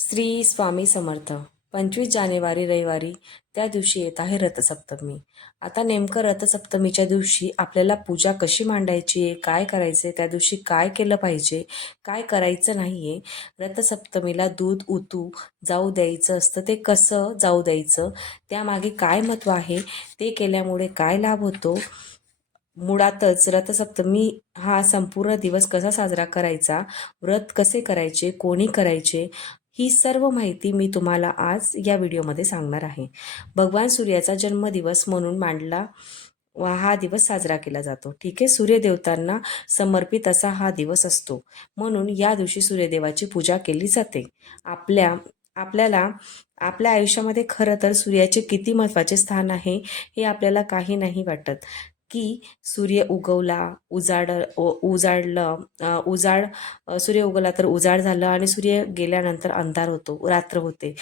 श्री स्वामी समर्थ. पंचवीस जानेवारी रविवारी त्या दिवशी येत आहे रथसप्तमी. आता नेमकं रथसप्तमीच्या दिवशी आपल्याला पूजा कशी मांडायची आहे काय करायचं आहे त्या दिवशी काय केलं पाहिजे काय करायचं नाही आहे रथसप्तमीला दूध उतू जाऊ द्यायचं असतं ते कसं जाऊ द्यायचं त्यामागे काय महत्त्व आहे ते केल्यामुळे काय लाभ होतो? मुळातच रथसप्तमी हा संपूर्ण दिवस कसा साजरा करायचा? व्रत कसे करायचे? कोणी करायचे? ही सर्व माहिती मी तुम्हाला आज या व्हिडिओमध्ये सांगणार आहे. भगवान सूर्याचा जन्मदिवस म्हणून मांडला वा हा दिवस साजरा केला जातो. ठीक आहे? सूर्यदेवतांना समर्पित असा हा दिवस असतो. म्हणून या दिवशी सूर्यदेवाची पूजा केली जाते. आपल्या आपल्याला आपल्या आयुष्यामध्ये खरं तर सूर्याचे किती महत्त्वाचे स्थान आहे हे आपल्याला काही नाही वाटत. की सूर्य उगवला उजाड उजाडलं उजाड सूर्य उगवला तर उजाड झालं आणि सूर्य गेल्यानंतर अंधार होतो रात्र होते.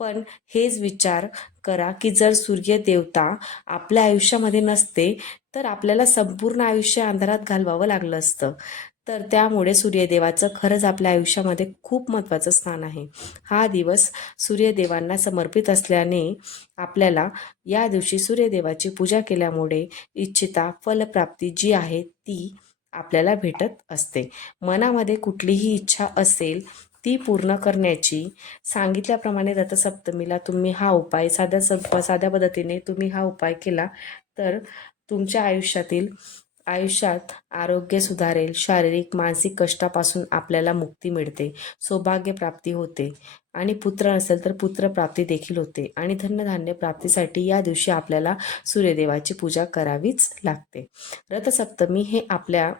पण हेच विचार करा की जर सूर्य देवता आपल्या आयुष्यामध्ये नसते तर आपल्याला संपूर्ण आयुष्य अंधारात घालवावं लागलं असतं. तर त्यामुळे सूर्यदेवाचं खरंच आपल्या आयुष्यामध्ये खूप महत्त्वाचं स्थान आहे. हा दिवस सूर्यदेवांना समर्पित असल्याने आपल्याला या दिवशी सूर्यदेवाची पूजा केल्यामुळे इच्छिता फलप्राप्ती जी आहे ती आपल्याला भेटत असते. मनामध्ये कुठलीही इच्छा असेल ती पूर्ण करण्याची सांगितल्याप्रमाणे रथसप्तमीला तुम्ही हा उपाय साध्या सप साध्या पद्धतीने तुम्ही हा उपाय केला तर तुमच्या आयुष्यातील आयुष्यात आरोग्य सुधारेल शारीरिक मानसिक कष्टापासून आपल्याला मुक्ती मिळते सौभाग्य प्राप्ती होते. आणि पुत्र नसेल तर पुत्र प्राप्ती देखील होते. आणि धनधान्य प्राप्तीसाठी या दिवशी आपल्याला सूर्यदेवाची पूजा करावीच लागते. रथसप्तमी हे आपल्या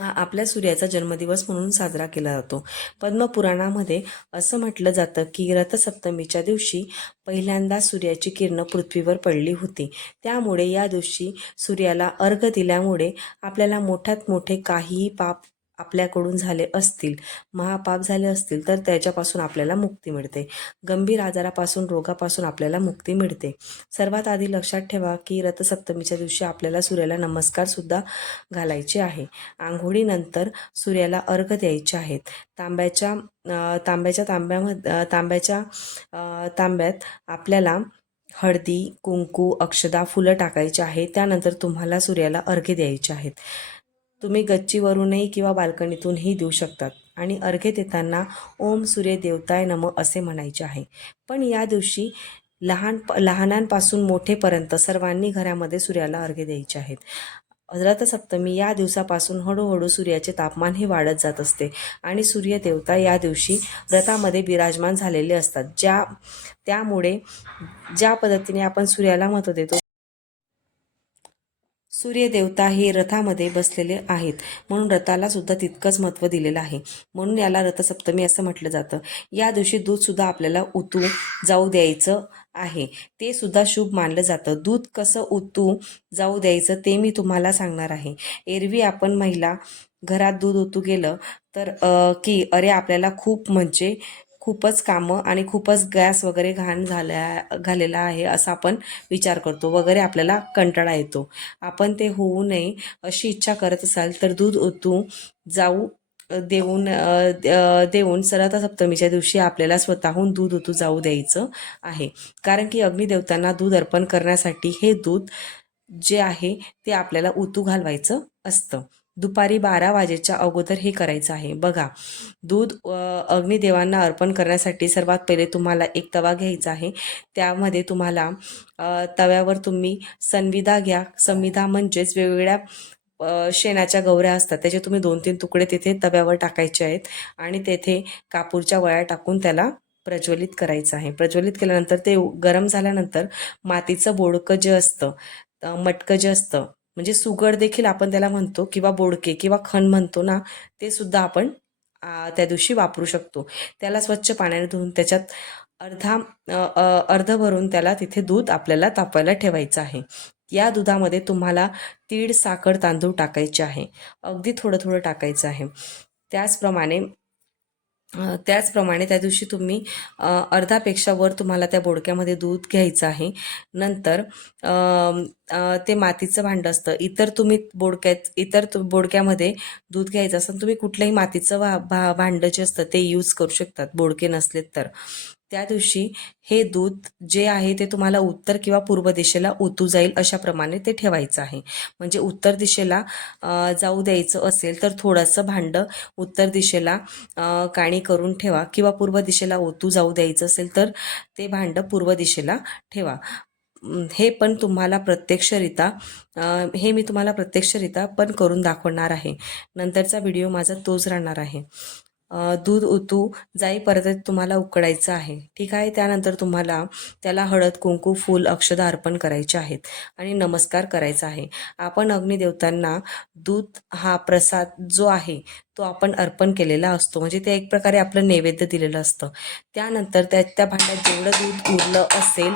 हा आपल्या सूर्याचा जन्मदिवस म्हणून साजरा केला जातो. पद्मपुराणामध्ये असं म्हटलं जातं की रथसप्तमीच्या दिवशी पहिल्यांदा सूर्याची किरणं पृथ्वीवर पडली होती. त्यामुळे या दिवशी सूर्याला अर्घ दिल्यामुळे आपल्याला मोठ्यात मोठे काहीही पाप आपल्याकडून झाले असतील महापाप झाले असतील तर त्याच्यापासून आपल्याला मुक्ती मिळते. गंभीर आजारापासून रोगापासून आपल्याला मुक्ती मिळते. सर्वात आधी लक्षात ठेवा की रथसप्तमीच्या दिवशी आपल्याला सूर्याला नमस्कारसुद्धा घालायचे आहे. आंघोळीनंतर सूर्याला अर्घ द्यायचे आहेत. तांब्याच्या तांब्याच्या तांब्यामध्ये तांब्याच्या तांब्यात आपल्याला हळदी कुंकू अक्षदा फुलं टाकायची आहे. त्यानंतर तुम्हाला सूर्याला अर्घ्य द्यायचे आहेत. तुम्ही गच्चीवरूनही किंवा बाल्कनीतूनही देऊ शकतात. आणि अर्घ्य देताना ओम सूर्य देवताय नम असे म्हणायचे आहे. पण या दिवशी लहान लहानांपासून मोठेपर्यंत सर्वांनी घरामध्ये सूर्याला अर्घ्य द्यायचे आहेत. रथसप्तमी या दिवसापासून हळूहळू सूर्याचे तापमान हे वाढत जात असते. आणि सूर्यदेवता या दिवशी रथामध्ये विराजमान झालेले असतात. ज्या त्यामुळे ज्या पद्धतीने आपण सूर्याला महत्त्व देतो सूर्यदेवता हे रथामध्ये बसलेले आहेत. म्हणून रथाला सुद्धा तितकंच महत्त्व दिलेलं आहे. म्हणून याला रथसप्तमी असं म्हटलं जातं. या दिवशी दूधसुद्धा आपल्याला उतू जाऊ द्यायचं आहे. ते सुद्धा शुभ मानलं जातं. दूध कसं उतू जाऊ द्यायचं ते मी तुम्हाला सांगणार आहे. एरवी आपण महिला घरात दूध ओतू गेलं तर की अरे आपल्याला खूप म्हणजे खूपच कामं आणि खूपच गॅस वगैरे घाण झाल्या झालेला आहे असा आपण विचार करतो. वगैरे आपल्याला कंटाळा येतो. आपण ते होऊ नये अशी इच्छा करत असाल तर दूध ओतू जाऊ देऊन देऊन सरता सप्तमीच्या दिवशी आपल्याला स्वतःहून दूध ओतू जाऊ द्यायचं आहे. कारण की अग्निदेवतांना दूध अर्पण करण्यासाठी हे दूध जे आहे ते आपल्याला उतू घालवायचं असतं. दुपारी बारा वाजेच्या अगोदर हे करायचं आहे. बघा दूध अग्निदेवांना अर्पण करण्यासाठी सर्वात पहिले तुम्हाला एक तवा घ्यायचा आहे. त्यामध्ये तुम्हाला तव्यावर तुम्ही संविधा घ्या. संविधा म्हणजेच वेगवेगळ्या शेणाच्या गवऱ्या असतात. त्याचे तुम्ही दोन तीन तुकडे तिथे तव्यावर टाकायचे आहेत आणि तेथे कापूरच्या वळ्या टाकून त्याला प्रज्वलित करायचं आहे. प्रज्वलित केल्यानंतर ते गरम झाल्यानंतर मातीचं बोडकं जे असतं मटकं जे असतं म्हणजे सुगड देखील आपण त्याला म्हणतो किंवा बोडके किंवा खण म्हणतो ना ते सुद्धा आपण त्या दिवशी वापरू शकतो. त्याला स्वच्छ पाण्याने धुवून त्याच्यात अर्धा अर्ध भरून त्याला तिथे दूध आपल्याला तापायला ठेवायचं आहे. या दुधामध्ये तुम्हाला तीळ साखर तांदूळ टाकायचे आहे. अगदी थोडं थोडं टाकायचं आहे. त्याचप्रमाणे त्याचप्रमाणे त्या दिवशी तुम्ही अर्धापेक्षा वर तुम्हाला त्या बोडक्यामध्ये दूध घ्यायचं आहे. नंतर ते मातीचं भांडं असतं. इतर तुम्ही बोडक्यात इतर बोडक्यामध्ये दूध घ्यायचं असेल तुम्ही कुठलंही मातीचं भा भा भांडं जे असतं ते यूज करू शकतात. बोडके नसलेत तर. त्या दिवशी हे दूध जे आहे ते तुम्हाला उत्तर किंवा पूर्व दिशेला ओतू जाईल अशाप्रमाणे ते ठेवायचं आहे. म्हणजे उत्तर दिशेला जाऊ द्यायचं असेल तर थोडंसं भांडं उत्तर दिशेला काणी करून ठेवा किंवा पूर्व दिशेला ओतू जाऊ द्यायचं असेल तर ते भांडं पूर्व दिशेला ठेवा. हे पण तुम्हाला प्रत्यक्षरित्या हे मी तुम्हाला प्रत्यक्षरित्या पण करून दाखवणार आहे. नंतरचा व्हिडिओ माझा तोच राहणार आहे. दूध ओतू जाईपर्यंत तुम्हाला उकडायचं आहे. ठीक आहे? त्यानंतर तुम्हाला त्याला हळद कुंकू फूल अक्षदा अर्पण करायचे आहेत आणि नमस्कार करायचा आहे. आपण अग्निदेवतांना दूध हा प्रसाद जो आहे तो आपण अर्पण केलेला असतो. म्हणजे ते एक प्रकारे आपलं नैवेद्य दिलेलं असतं. त्यानंतर त्या त्या भांड्यात जेवढं दूध उरलं असेल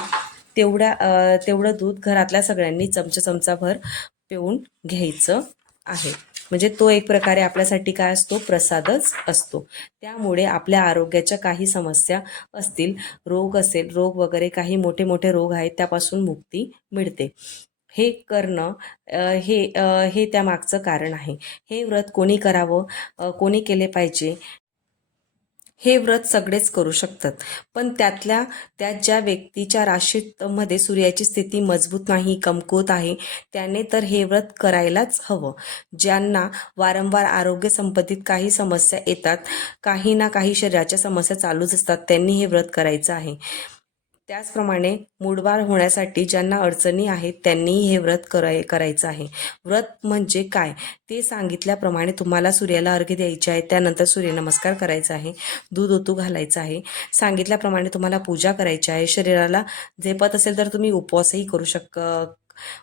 तेवढ्या तेवढं दूध घरातल्या सगळ्यांनी चमचा चमचाभर पिऊन घ्यायचं आहे. म्हणजे तो एक प्रकारे आपल्यासाठी काय असतो? प्रसादच असतो. त्यामुळे आपल्या आरोग्याच्या काही समस्या असतील रोग असेल रोग वगैरे काही मोठे मोठे रोग आहेत त्यापासून मुक्ती मिळते. हे करणं हे हे त्यामागचं कारण आहे. हे व्रत कोणी करावं? कोणी केले पाहिजे? हे व्रत सगळेच करू शकतात. पण त्यातल्या त्यात ज्या व्यक्तीच्या राशीमध्ये सूर्याची स्थिती मजबूत नाही कमकुवत आहे त्याने तर हे व्रत करायलाच हवं. ज्यांना वारंवार आरोग्य संबंधित काही समस्या येतात काही ना काही शरीराच्या समस्या चालूच असतात त्यांनी हे व्रत करायचं आहे. त्याचप्रमाणे मूडवार होण्यासाठी ज्यांना अडचणी आहेत त्यांनीही हे व्रत कराय करायचं आहे. व्रत म्हणजे काय? ते सांगितल्याप्रमाणे तुम्हाला सूर्याला अर्घ्य द्यायचे आहे त्यानंतर सूर्यनमस्कार करायचा आहे दूध ओतू घालायचं आहे. सांगितल्याप्रमाणे तुम्हाला पूजा करायची आहे. शरीराला झेपत असेल तर तुम्ही उपवासही करू शक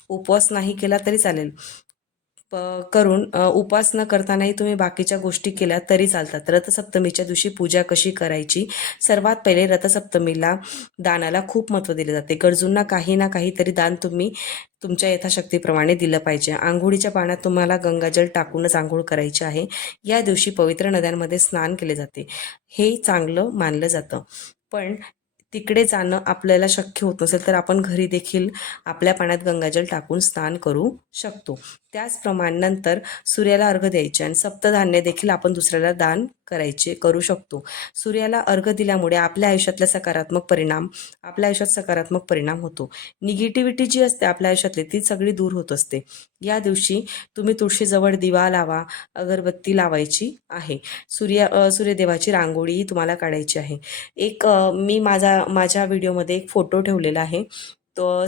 उपवास नाही केला तरी चालेल. करून अ, न करतानाही तुम्ही बाकीच्या गोष्टी केल्या तरी चालतात. रथसप्तमीच्या दिवशी पूजा कशी करायची? सर्वात पहिले रथसप्तमीला दानाला खूप महत्त्व दिले जाते. गरजूंना काही ना काहीतरी दान तुम्ही तुमच्या यथाशक्तीप्रमाणे दिलं पाहिजे. आंघोळीच्या पाण्यात तुम्हाला गंगाजल टाकूनच आंघोळ करायची आहे. या दिवशी पवित्र नद्यांमध्ये स्नान केले जाते. हे चांगलं मानलं जातं. पण तिकडे जाणं आपल्याला शक्य होत नसेल तर आपण घरी देखील आपल्या पाण्यात गंगाजल टाकून स्नान करू शकतो. त्याचप्रमाणे नंतर सूर्याला अर्घ द्यायचे आणि सप्तधान्य देखील आपण दुसऱ्याला दान करायचे करू शकतो. सूर्याला अर्घ दिल्यामुळे आपल्या आयुष्यातला सकारात्मक परिणाम आपल्या आयुष्यात सकारात्मक परिणाम होतो. निगेटिव्हिटी जी असते आपल्या आयुष्यातली ती सगळी दूर होत असते. या दिवशी तुम्ही तुळशीजवळ दिवा लावा अगरबत्ती लावायची आहे. सूर्य सूर्यदेवाची रांगोळीही तुम्हाला काढायची आहे. एक मी माझा माझ्या व्हिडिओमध्ये एक फोटो ठेवलेला आहे.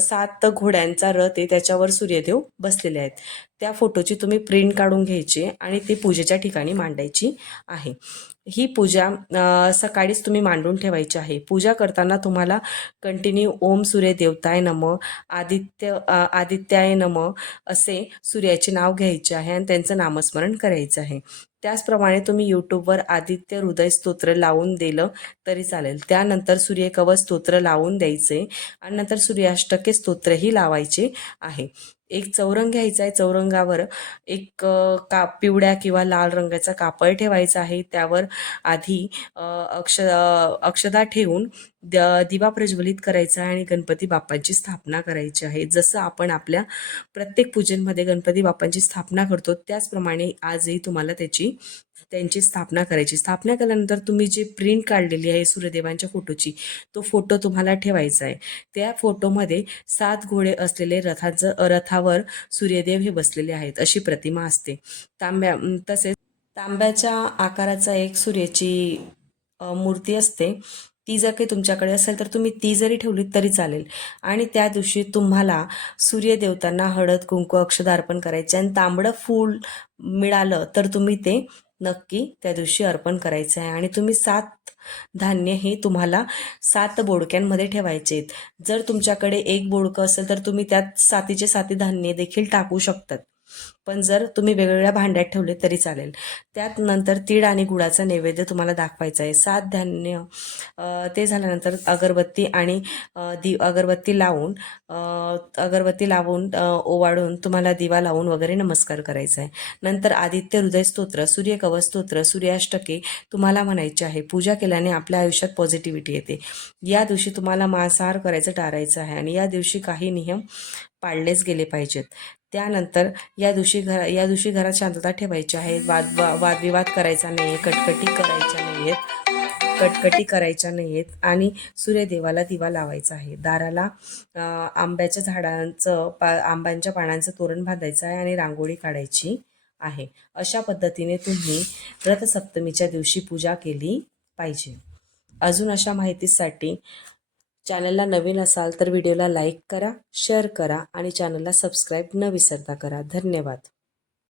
सात घोड्यांचा रथ आहे त्याच्यावर सूर्यदेव बसलेले आहेत. त्या फोटोची तुम्ही प्रिंट काढून घ्यायची आणि ती पूजेच्या ठिकाणी मांडायची आहे. ही पूजा सकाळीच तुम्ही मांडून ठेवायची आहे. पूजा करताना तुम्हाला कंटिन्यू ओम सूर्य देवताय नम आदित्य आदित्याय नम असे सूर्याचे नाव घ्यायचे आहे आणि त्यांचं नामस्मरण करायचं आहे. त्याचप्रमाणे तुम्ही यूट्यूबवर आदित्य हृदय स्तोत्र लावून दिलं तरी चालेल. त्यानंतर सूर्यकवच स्तोत्र लावून द्यायचे आणि नंतर सूर्याष्टके स्तोत्रही लावायचे आहे. एक चौरंग घ्यायचा आहे चौरंगावर एक का पिवळ्या किंवा लाल रंगाचा कापड ठेवायचा आहे. त्यावर आधी अक्ष अक्षदा ठेवून द दिवा प्रज्वलित करायचा आहे आणि गणपती बाप्पांची स्थापना करायची आहे. जसं आपण आपल्या प्रत्येक पूजेमध्ये गणपती बाप्पांची स्थापना करतो त्याचप्रमाणे आजही तुम्हाला त्याची त्यांची स्थापना करायची. स्थापना केल्यानंतर तुम्ही जी प्रिंट काढलेली आहे सूर्यदेवांच्या फोटोची तो फोटो तुम्हाला ठेवायचा आहे. त्या फोटोमध्ये सात घोडे असलेले रथाचं रथावर सूर्यदेव हे बसलेले आहेत अशी प्रतिमा असते. तांब्या तसेच तांब्याच्या आकाराचा एक सूर्याची मूर्ती असते. ती जर काही तुमच्याकडे असेल तर तुम्ही ती जरी ठेवलीत तरी चालेल. आणि त्या दिवशी तुम्हाला सूर्यदेवतांना हळद कुंकू अक्षदा अर्पण करायचे आणि तांबडं फूल मिळालं तर तुम्ही ते नक्की त्या दिवशी अर्पण करायचं आहे. आणि तुम्ही सात धान्य हे तुम्हाला सात बोडक्यांमध्ये ठेवायचे आहेत. जर तुमच्याकडे एक बोडकं असेल तर तुम्ही त्यात सातीचे साती धान्य देखील टाकू शकतात. पण जर तुम्ही वेगवेगळ्या भांड्यात ठेवले तरी चालेल. त्यात नंतर तीळ आणि गुळाचा नैवेद्य तुम्हाला दाखवायचा आहे. सात धान्य ते झाल्यानंतर अगरबत्ती आणि दि अगरबत्ती लावून अगरबत्ती लावून ओवाळून तुम्हाला दिवा लावून वगैरे नमस्कार करायचा आहे. नंतर आदित्य हृदय स्तोत्र सूर्यकवच स्तोत्र सूर्याष्टके तुम्हाला म्हणायचे आहे. पूजा केल्याने आपल्या आयुष्यात पॉझिटिव्हिटी येते. या दिवशी तुम्हाला मांसाहार करायचं टाळायचं आहे आणि या दिवशी काही नियम पाळलेच गेले पाहिजेत. त्यानंतर या दिवशी घर या दिवशी घरात शांतता ठेवायची आहे. वाद वा- वादविवाद करायचा नाही आहे कटकटी करायच्या नाही आहेत कटकटी करायच्या नाही आहेत आणि सूर्यदेवाला दिवा लावायचा आहे. दाराला आंब्याच्या झाडांचं पा आंब्यांच्या पानांचं तोरण बांधायचं आहे आणि रांगोळी काढायची आहे. अशा पद्धतीने तुम्ही रथसप्तमीच्या दिवशी पूजा केली पाहिजे. अजून अशा माहितीसाठी चॅनलला नवीन असाल तर व्हिडिओला लाईक करा शेअर करा आणि चॅनलला सबस्क्राईब न विसरता करा. धन्यवाद.